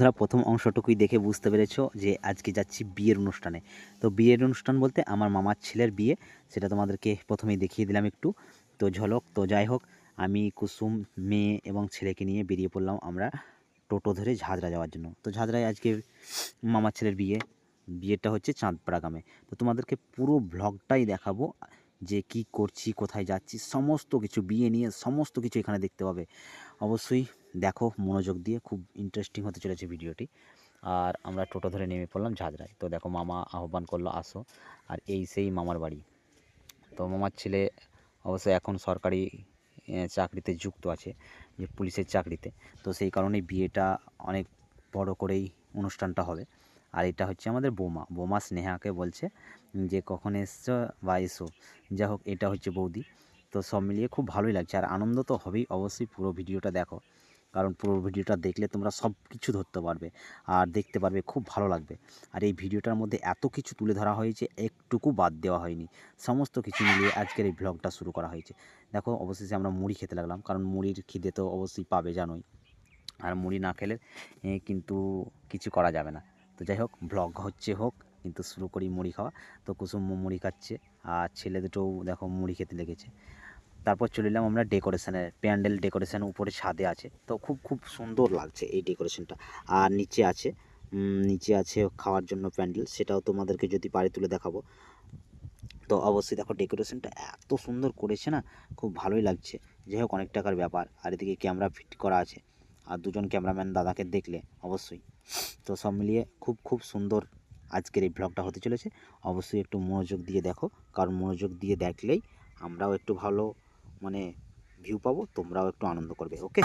বন্ধুরা প্রথম অংশটুকুই দেখে বুঝতে পেরেছো যে আজকে যাচ্ছি বিয়ের অনুষ্ঠানে। তো বিয়ের অনুষ্ঠান বলতে আমার মামার ছেলের বিয়ে, সেটা তোমাদেরকে প্রথমেই দেখিয়ে দিলাম একটু। তো ঝলক, তো যাই হোক, আমি কুসুম, মেয়ে এবং ছেলেকে নিয়ে বেরিয়ে পড়লাম আমরা টোটো ধরে ঝাঁঝরা যাওয়ার জন্য। তো ঝাঁঝরায় আজকে মামার ছেলের বিয়েটা হচ্ছে চাঁদপাড়া গ্রামে। তো তোমাদেরকে পুরো ভ্লগটাই দেখাবো, যে কি করছি, কোথায় যাচ্ছি, সমস্ত কিছু, বিয়ে নিয়ে সমস্ত কিছু এখানে দেখতে পাবে। অবশ্যই দেখো মনোযোগ দিয়ে, খুব ইন্টারেস্টিং হতে চলেছে ভিডিওটি। আর আমরা টোটো ধরে নেমে পড়লাম ঝাঁঝরায়। তো দেখো মামা আহ্বান করলো আসো, আর এই সেই মামার বাড়ি। তো মামার ছেলে অবশ্যই এখন সরকারি চাকরিতে যুক্ত আছে, যে পুলিশের চাকরিতে। তো সেই কারণে বিয়েটা অনেক বড় করেই অনুষ্ঠানটা হবে। আর এটা হচ্ছে আমাদের বৌমা স্নেহাকে বলছে যে কখন এসছো বা এসো, যাই হোক এটা হচ্ছে বৌদি। তো সব মিলিয়ে খুব ভালোই লাগছে, আর আনন্দ তো হবেই। অবশ্যই পুরো ভিডিওটা দেখো, কারণ পুরো ভিডিওটা দেখলে তোমরা সব কিছু ধরতে পারবে আর দেখতে পারবে, খুব ভালো লাগবে। আর এই ভিডিওটার মধ্যে এত কিছু তুলে ধরা হয়েছে, একটুকু বাদ দেওয়া হয়নি। সমস্ত কিছু মিলিয়ে আজকের এই ব্লগটা শুরু করা হয়েছে। দেখো অবশেষে আমরা মুড়ি খেতে লাগলাম, কারণ মুড়ির খিদে তো অবশ্যই পাবে, জানোই। আর মুড়ি না খেলে কিন্তু কিছু করা যাবে না। তো যাই হোক, ব্লগ হোক, কিন্তু শুরু করি মুড়ি খাওয়া। তো কুসুম মুড়ি খাচ্ছে, আর ছেলে দুটোও দেখো মুড়ি খেতে লেগেছে। তারপর চলে এলাম আমরা ডেকোরেশনের, প্যান্ডেল ডেকোরেশন উপরে ছাদে আছে। তো খুব সুন্দর লাগছে এই ডেকোরেশনটা। আর নিচে আছে খাওয়ার জন্য প্যান্ডেল, সেটাও তোমাদেরকে যদি পারি তুলে দেখাবো। তো অবশ্যই দেখো ডেকোরেশনটা এত সুন্দর করেছে না, খুব ভালোই লাগছে। যাই হোক, অনেক টাকার ব্যাপার। আর এদিকে ক্যামেরা ফিট করা আছে, আর দুজন ক্যামেরাম্যান দাদাকে দেখলে অবশ্যই। তো সব মিলিয়ে খুব সুন্দর আজকের এই ব্লগটা হতে চলেছে। অবশ্যই একটু মনোযোগ দিয়ে দেখো, কারণ মনোযোগ দিয়ে দেখলেই আমরাও একটু ভালো ভিউ পাবো, তোমরাও একটু আনন্দ করবে। ওকে।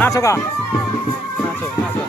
নাচো গা, নাচো নাচো।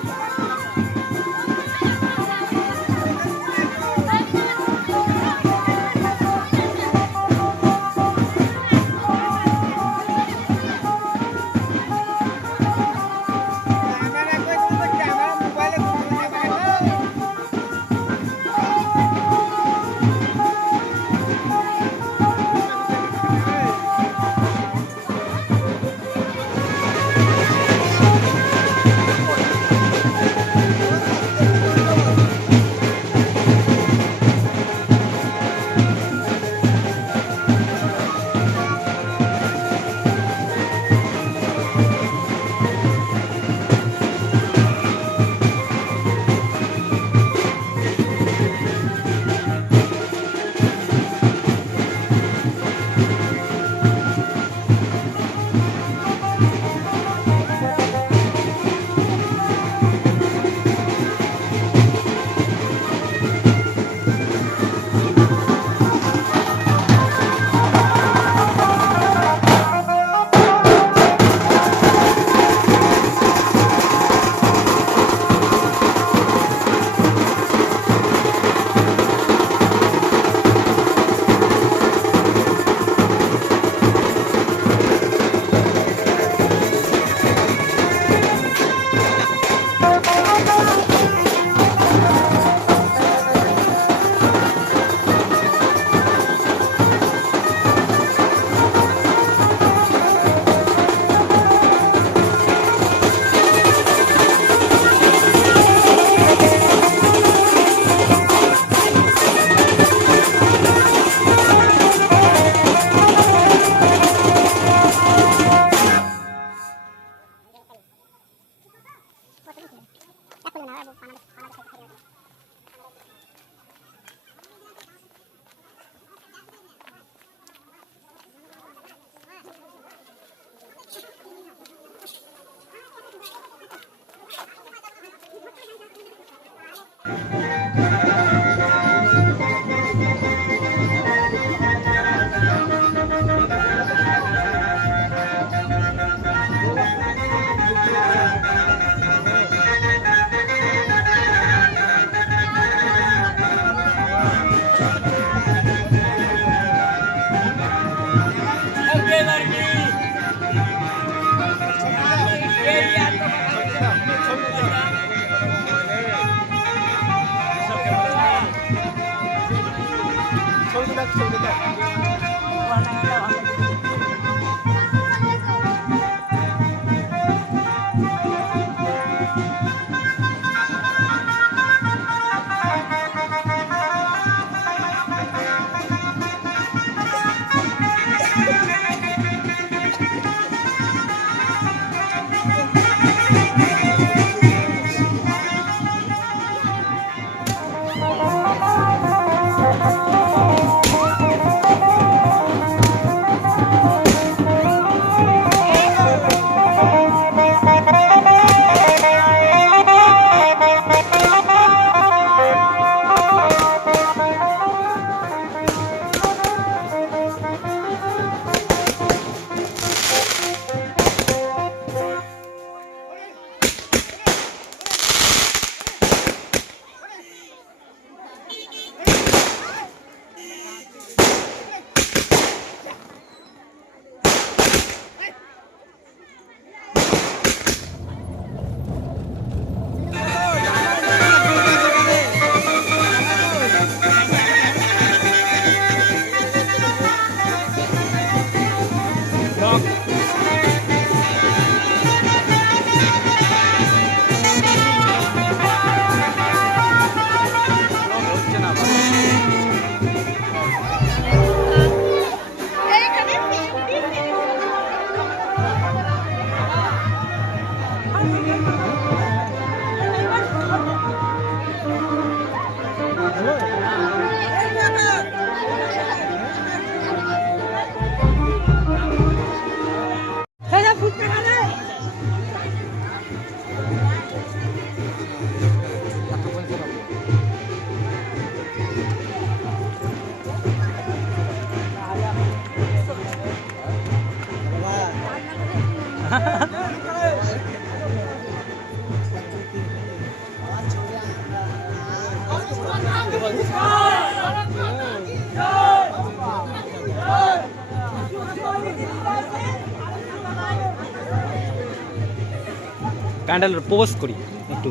ক্যান্ডেল পোস্ট করি একটু।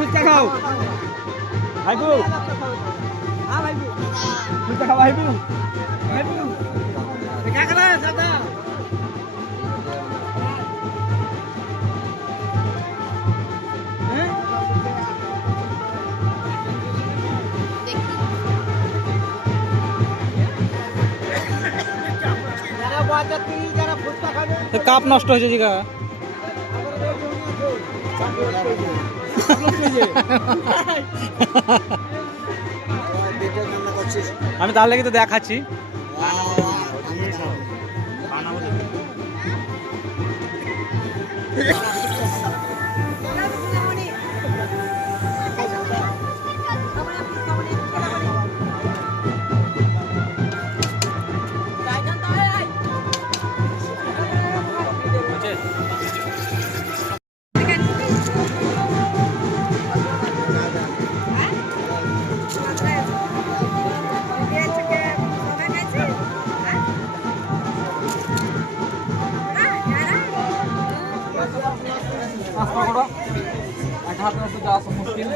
ফুচকা খাও ভাইবু, ফুচকা খাও ভাইবু, দাদা কাপ নষ্ট হয়েছে জিগা। আমি তার লেগে তো দেখাচ্ছি। মুশকিল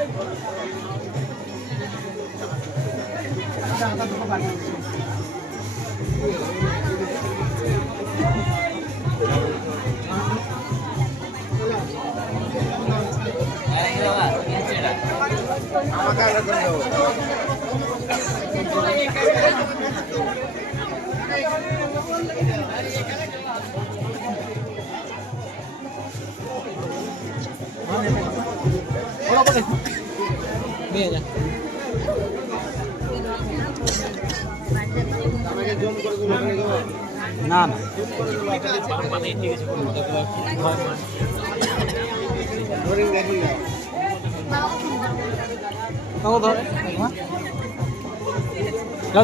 না না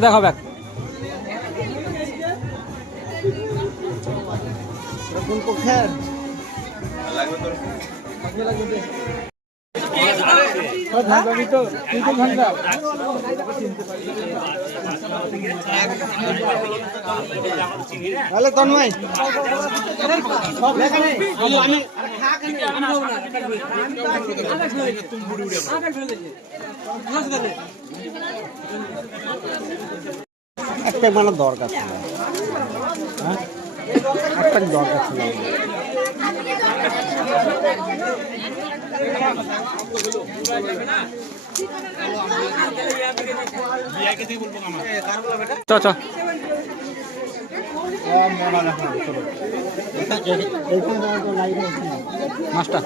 দেখো ব্যাগ কোন পক্ষের লাগবে তোর লাগবে তাহলে তন্ময় একটা মানে দরকার ছিল, হ্যাঁ একটা দরকার ছিল। মাস্টার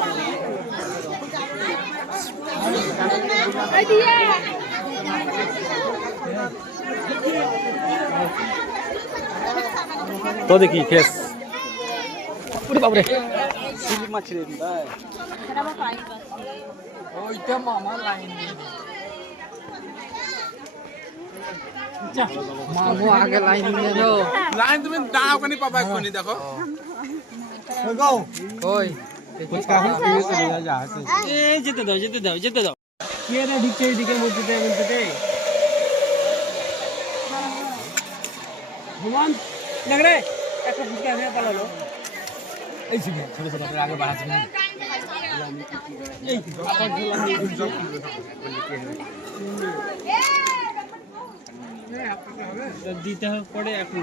তো দেখি ফেস বাবরে মাছ রে ওইটা মামা লাইন মামু আগে লাইন নিয়ে যাও, লাইন তুমি দাও কানি পাবা কোনি দেখো কই গো কই ফুচকা এখন ফিরে চলে যা আছে এই যেতে দাও যেতে দাও যেতে দাও কি রে ঢিকছে এদিকে বলতে ভগবান লাগরে একটা ফুচকা নিয়ে পালালো এই ছিল ছোট ছোট করে আগে বাড়াচ্ছি এই দিতে হবে পরে এখন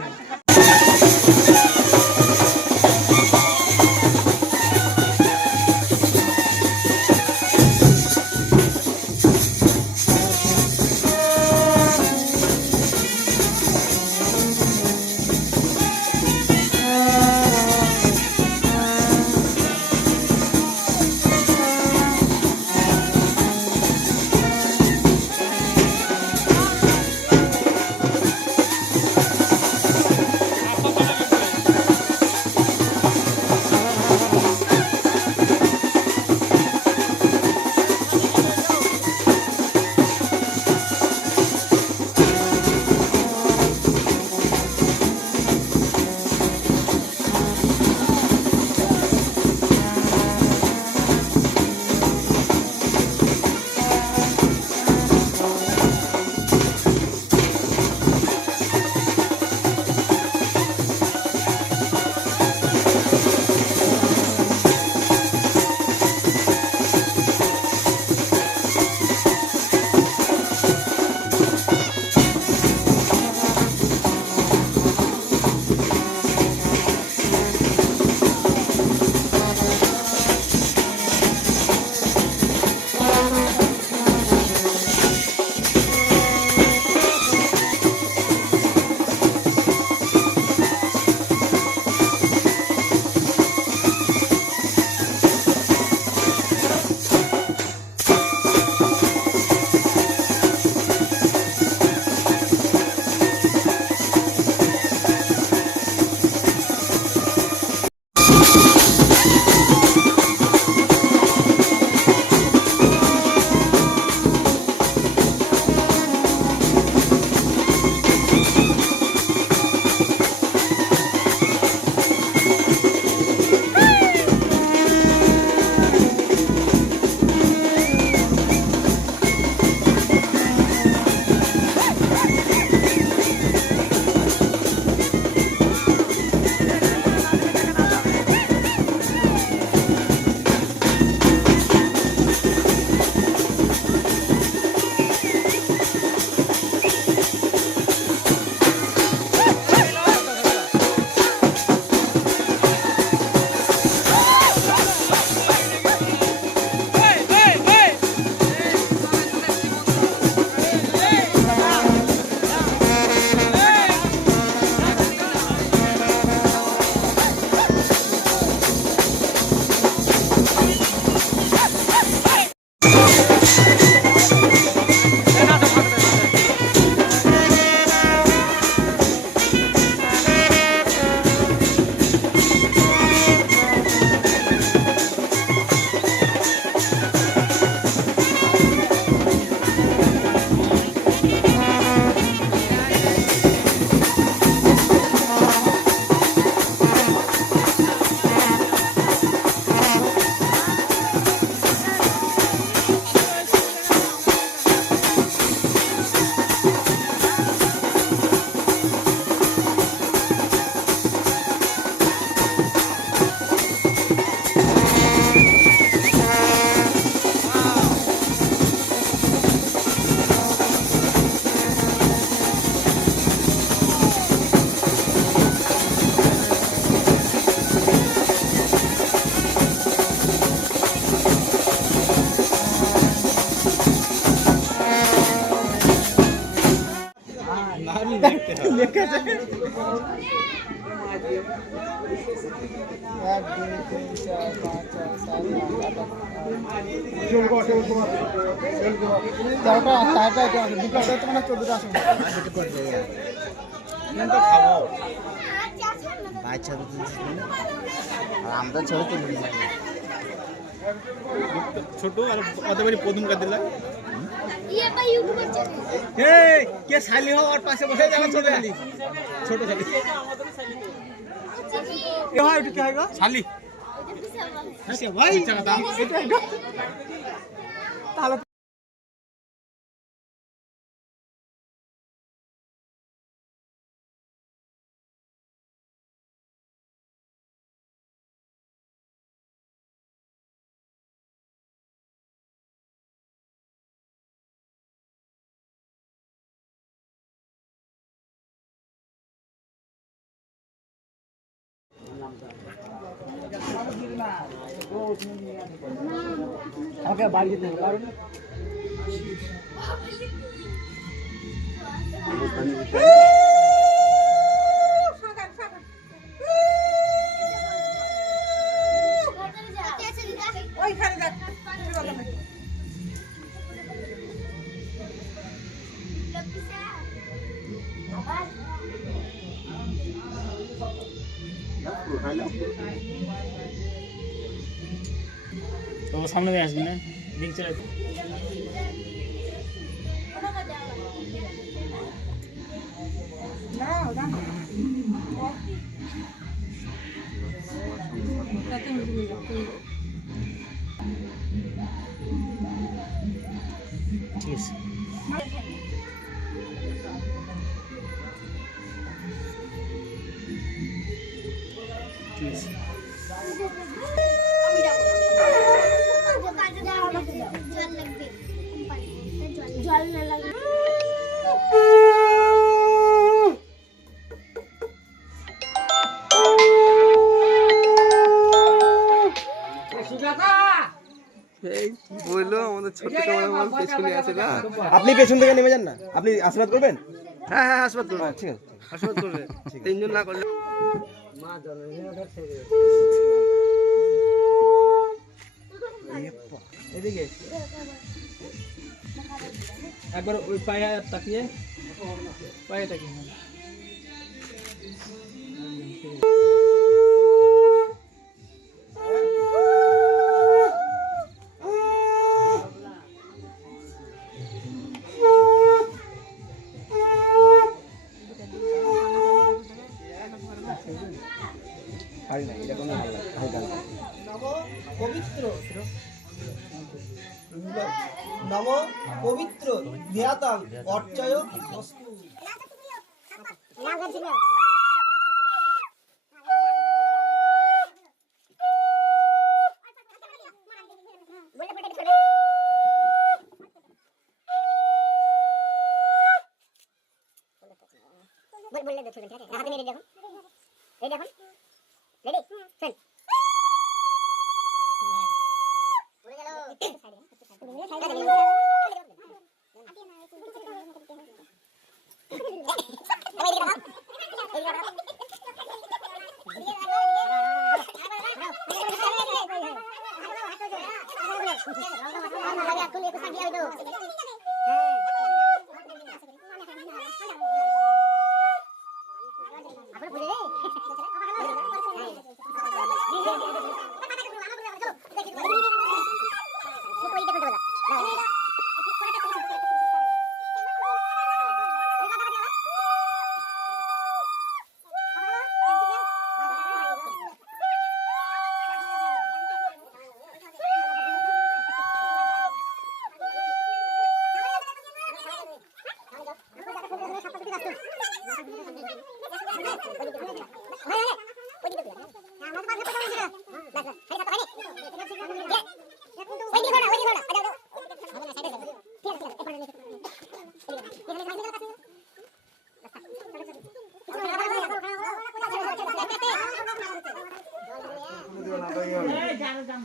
আমরা ছবি তুলি ছোট আর অতবারই প্রথম কাজ দিলাম ये भाई यूट्यूबर चैनल ए के साली हो और पासे बसे जाना ছোট साली ছোট साली ये হয় এটা কি হয় গো साली আচ্ছা ভাই এটা তাহলে আমাকে বাড়ি যেতে হবে কারণ তো সামনে দিয়ে আসবি না দিক চলে ঠিক আছে ঠিক আছে জল না লাগে বললো আমাদের ছোট বল পেছনে আছে না আপনি পেছন থেকে নেমে যান না, আপনি আশীর্বাদ করবেন। হ্যাঁ হ্যাঁ আশীর্বাদ করবে ঠিক আছে। আশীর্বাদ করবে তিনজন না করলে এদিকে একবার ওই পায়ে তাকিয়ে পায়ে তাকিয়ে পারি না, এটা কোনো ভালো লাগে হালকা হালকা। নম পবিত্র ধ্যাতাং অর্চয় বস্তু বললে দেখো হাতে মেরে দেখো এই দেখো রেডি চল পড়ে গেল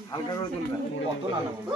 হালকা করে তুলবেন, কত না নামাবো।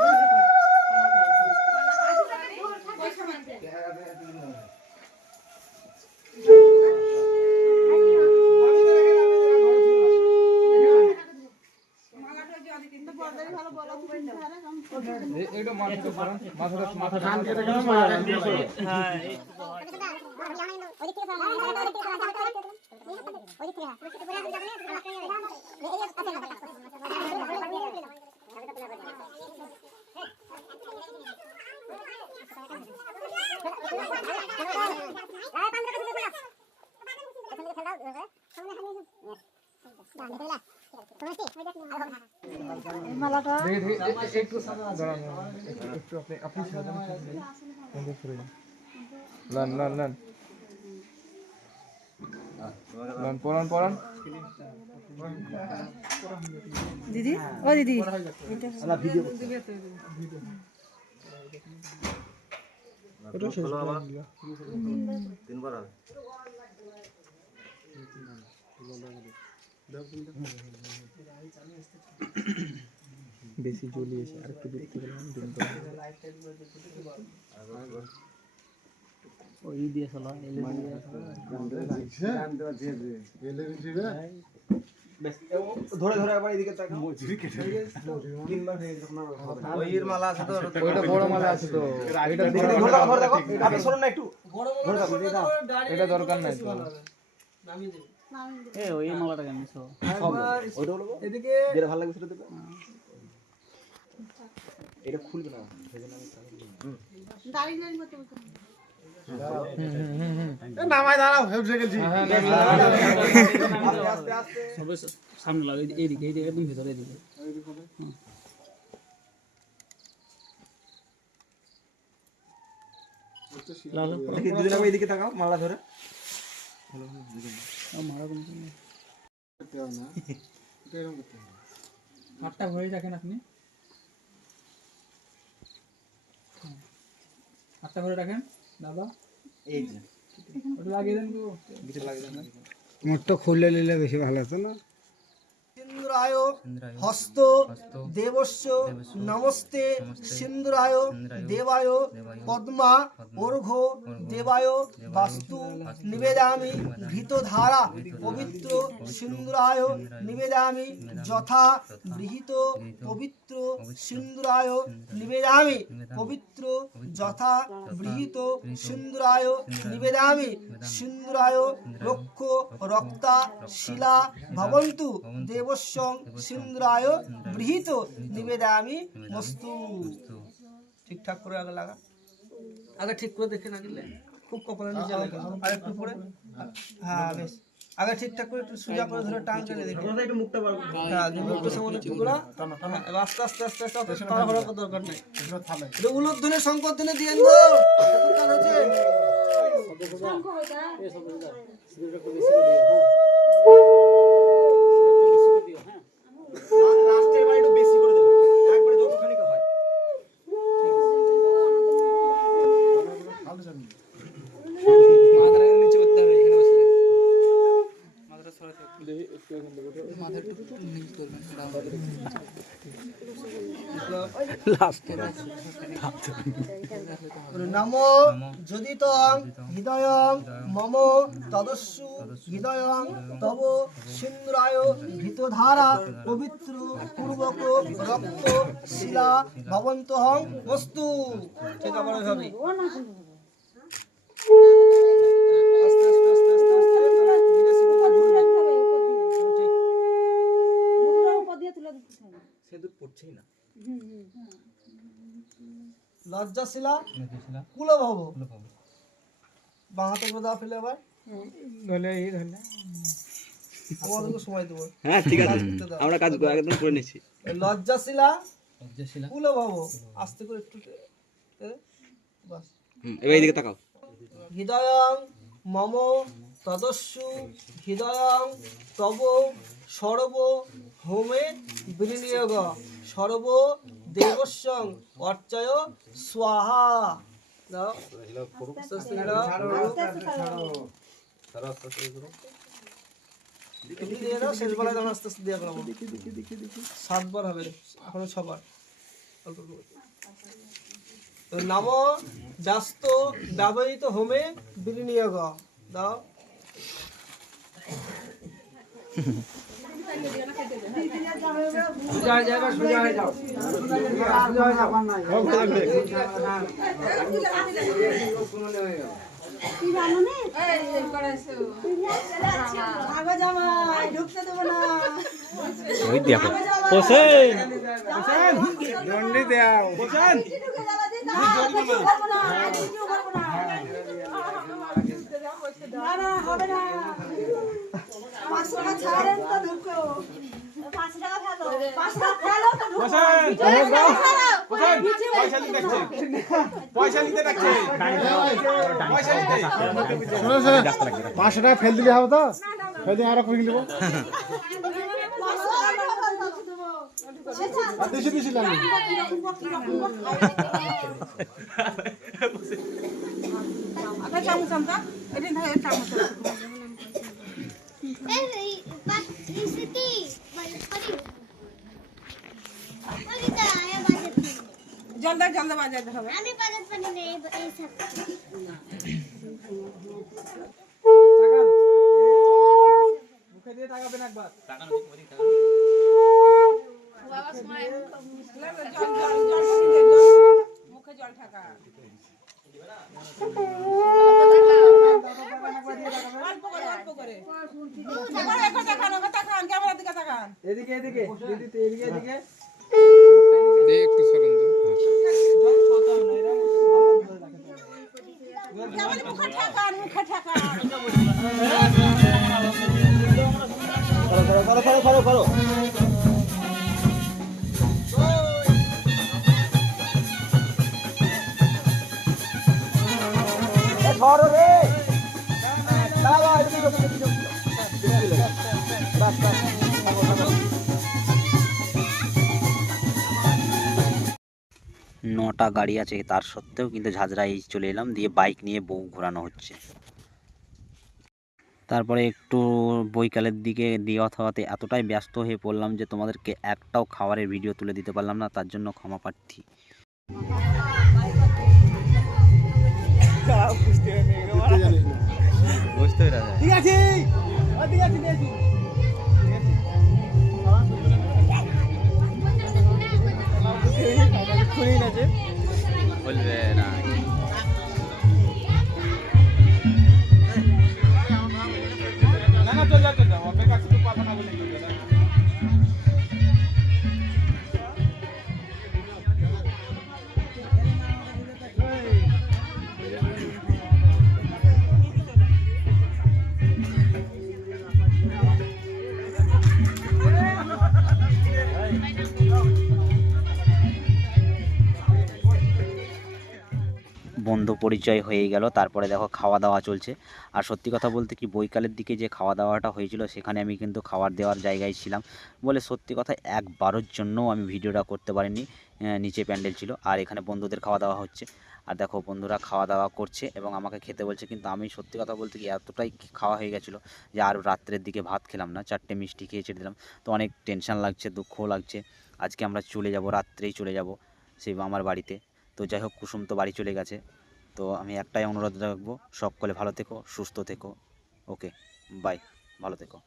দিদি ও দিদি বেশি জ্বলিয়েছে আর একটু দেখতে গেলাম ওই দিয়ে শোনা ধরে ধরে আবার এদিকে তাকাও তিনবার হয়ে গেছে ওইর মালা আছে তো ওইটা বড় মালা আছে তো এটা ধরে দেখো আপনি শুনুন না একটু ধরে দেখো এটা দরকার নাই তো নামিয়ে দেব এ ওই মালাটা কেন নিছো ওইটা হলো এদিকে যেটা ভালো লাগবে সেটা দেবে এটা খুলবে না দাঁড়িয়ে দাঁড়িয়ে করতে বলতে নামাই দাঁড়াও হেউজে গেছি আস্তে আস্তে সবে সামনে লাগা এইদিকে এইদিকে একদম ভিতরে এইদিকে দেখি দুজন আবার এদিকে তাকাও মালা ধরে মারা কোন হাতটা ঘুরে রাখেন আপনি হাতটা ঘুরে রাখেন দাদা এই যে ওটা লাগিয়ে দেন তো কিছু লাগবে না মুখটা খুলে নিলে বেশি ভালো হতো না সিন্দুরায় হস্ত দেবস্য নমস্তে সিন্দুরায় দেবায় পদ্মা অর্ঘ্য দেবায় বাস্তু নিবেদামি ঘৃতধারা পবিত্র সিন্দুরায় নিবেদামি যথা গৃহীত পবিত্র সিন্দুরায় নিবেদামি পবিত্র যথা গৃহীত সিন্দুরায় নিবেদামি সিন্দুরায় রক্ষ রক্তা শিলা ভবন্তু দেবস্যং সিন্দুরায় গৃহীত নিবেদামি মস্তু ঠিকঠাক করে আগে লাগা আগে ঠিক করে দেখে না দিলে খুব কপালে নিচে লাগা আর একটু পরে হ্যাঁ বেশ আগে ঠিকঠাক করে একটু সোজা করে ধরে টান টেনে দেখে আমরা একটু মুখটা বার করব হ্যাঁ মুখটা সামনে টুকরা এবার আস্তে আস্তে আস্তে আস্তে তাড়াহুড়ো করার দরকার নেই এটা উলুধ্বনি সংকোধনে দিয়ে গো টান হচ্ছে লাস্টে এবার একটু বেশি করে দেবে একবারে যতখানি হয় মাথাটা নিচে করতে হবে এখানে বসলে মাথাটা সরাসরি মাথাটা একটু নিচে করবেন নমো যদিতং হৃদয়ং মম তদস্যু হৃদয়ং তব সিন্দুরায় ঘৃতধারা পবিত্র পূর্বক রক্ত শিলা ভবন্তহং বস্তু ঠিক আবার হবে আস্তে আস্তে আস্তে আস্তে আস্তে ধীরে ধীরে ঘুরবে ঠিক সেদুর পড়ছেই না লজ্জাশীলা কুলভব বাঁহাতে করে দাও ফেলে আবার ধরলে এই ধরলে আমাদেরকে সময় দেবো হ্যাঁ ঠিক আছে আমরা কাজ একদম করে নিচ্ছি লজ্জাশীলা কুলভব আস্তে করে একটু বাস এবার এইদিকে তাকাও হৃদয়ং মম তদস্যু হৃদয়ং তব সর্ব হোমে বিনিয়োগ সর্ব দেবস্যং অর্চয় স্বাহা দাও দিয়ে দাও শেষ বেলায় তখন আস্তে আস্তে দিয়ে করবো 7 বার হবে এখনো 6 বার অল্প নাম জাস্ত ব্যবহৃত হোমে বিনিয়োগ দাও ঢুকতে দেবো না ওই দেখো দণ্ডি দাও হবে না 500 টাকা ছাড়েন তো ঢুকো 5 টাকা ফেলো 5 টাকা ফেলো তো ঢুকো পয়সা নিতে ডাকছে পয়সা নিতে 500 টাকা ফেল দিলে হবে তো ফেল দিয়ে আরো করে নিব দেশি দেশি লাগে আগে চামচ আমটা এদিন থাকে চামচ আমি বাজার পানি নেই এই সব মুখে দিয়ে তাকাবেন একবার। এদিকে এদিকে দিদি তো এদিকে এদিকে একটু সরুন তো নটা গাড়ি আছে তার সত্ত্বেও কিন্তু ঝাঁঝরা এই চলে এলাম, দিয়ে বাইক নিয়ে বউ ঘোরানো হচ্ছে। তারপরে একটু বৈকালের দিকে দেওয়া থাওয়াতে এতটাই ব্যস্ত হয়ে পড়লাম যে তোমাদেরকে একটাও খাবারের ভিডিও তুলে দিতে পারলাম না, তার জন্য ক্ষমা প্রার্থী। বুঝতে পেরেছি। ঠিক আছে ঠিক আছে ঠিক আছে খুলেই না যে বলবে না না না চল যা অপেক্ষা শুধু পাবো না বলে বন্ধু পরিচয় হয়ে গেল। তারপরে দেখো খাওয়া দাওয়া চলছে। আর সত্যি কথা বলতে কি বৈকালের দিকে যে খাওয়া দাওয়াটা হয়েছিল সেখানে আমি কিন্তু খাবার দেওয়ার জায়গায় ছিলাম বলে সত্যি কথা একবারের জন্যও আমি ভিডিওটা করতে পারিনি। নিচে প্যান্ডেল ছিল আর এখানে বন্ধুদের খাওয়া দাওয়া হচ্ছে। আর দেখো বন্ধুরা খাওয়া দাওয়া করছে এবং আমাকে খেতে বলছে, কিন্তু আমি সত্যি কথা বলতে কি এতটাই খাওয়া হয়ে গেছিলো যে আর রাত্রের দিকে ভাত খেলাম না, 4টে মিষ্টি খেয়ে ছেড়ে দিলাম। তো অনেক টেনশান লাগছে, দুঃখও লাগছে। আজকে আমরা চলে যাব, রাত্রেই চলে যাব সেই আমার বাড়িতে। তো যাই হোক, কুসুম তো বাড়ি চলে গেছে। তো আমি একটাই অনুরোধ রাখবো, সকলে ভালো থেকো, সুস্থ থেকো। ওকে, বাই, ভালো থেকো।